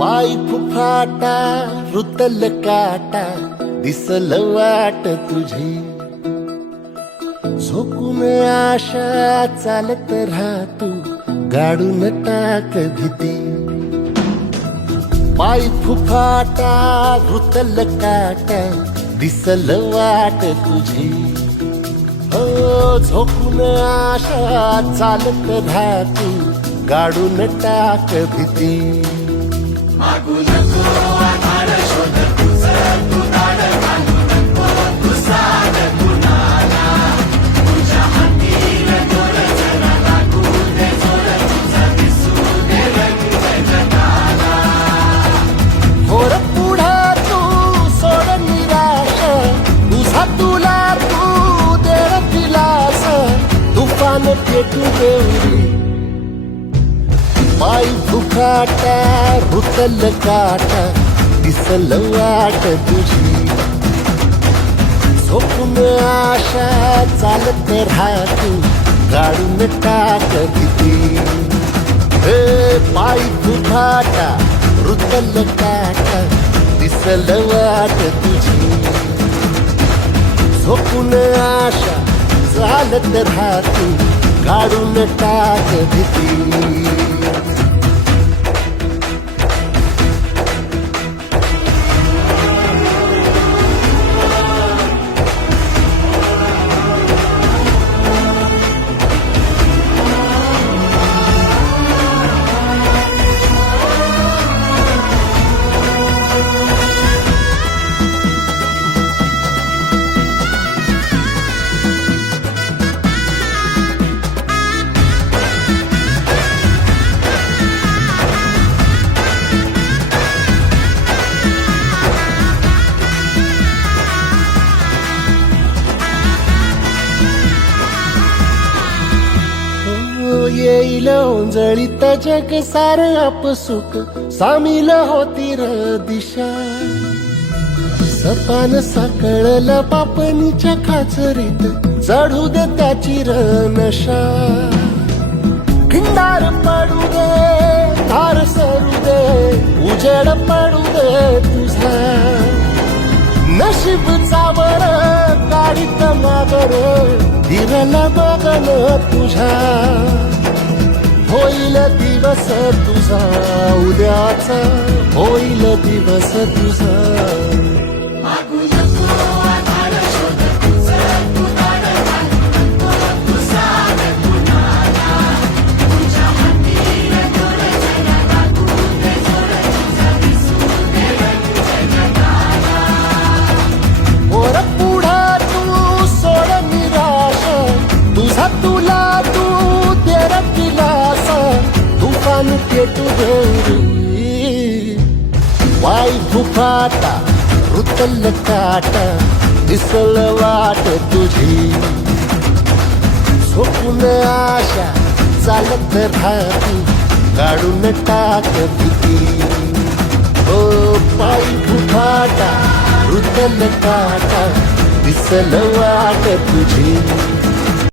पाय फुफाटा रुतल काटा दिसल वाट तुझी झोकून आशा चालत राहतू गाडून टाक भीती पाय फुफाटा रुतल काटा दिसल वाट तुझी हो झोकून आशा चालत राहतू गाडून टाक भीती मागू नको आधार शोध तुझं तू दाड घालू नको तू साध कुणाला तुझ्या हातीन दोर जरा लागू दे जोर तुझा दिसू दे रंग जगाला होर पुढे तू सोड निराश तुझा तुला तू दे दिलास तुफान पेटू देवरी पाय फुफाटा रुतल काटा दिसल वाट तुझी झोपून आशा चालत राहतू गाडून टाक भीती हे पाय फुफाटा रुतल काटा दिसल वाट तुझी झोपून आशा चालत राहतू गाडून टाक भीती येईल ओंजळीत जग सार आपसुक सामील होती र दिशा सपान साकळल पापणीच्या खाचरीत चढू दे त्याची र नशा खिंडार पडू दे धार सरू दे उजेड पडू दे तुझा नशीब चावर काढीत मागर धीरल बगल तुझा होईल दिवस तुझा उद्याचा होईल दिवस तुझा मागू नको आधार शोध तुझं तू दाड घालू नको तू साध कुणाला तुझ्या हातीन दोर जरा लागू दे जोर तुझा दिसू दे रंग जगाला वर पुढे तू सोड निराश तुझा तुला तू देर दिलास तुफान पेटू देवरी पाय फुफाटा रुतल काटा दिसल वाट तुझी झोपून आशा चालत राहतू काढून टाक भीती हो पाय फुफाटा रुतल काटा दिसल वाट तुझी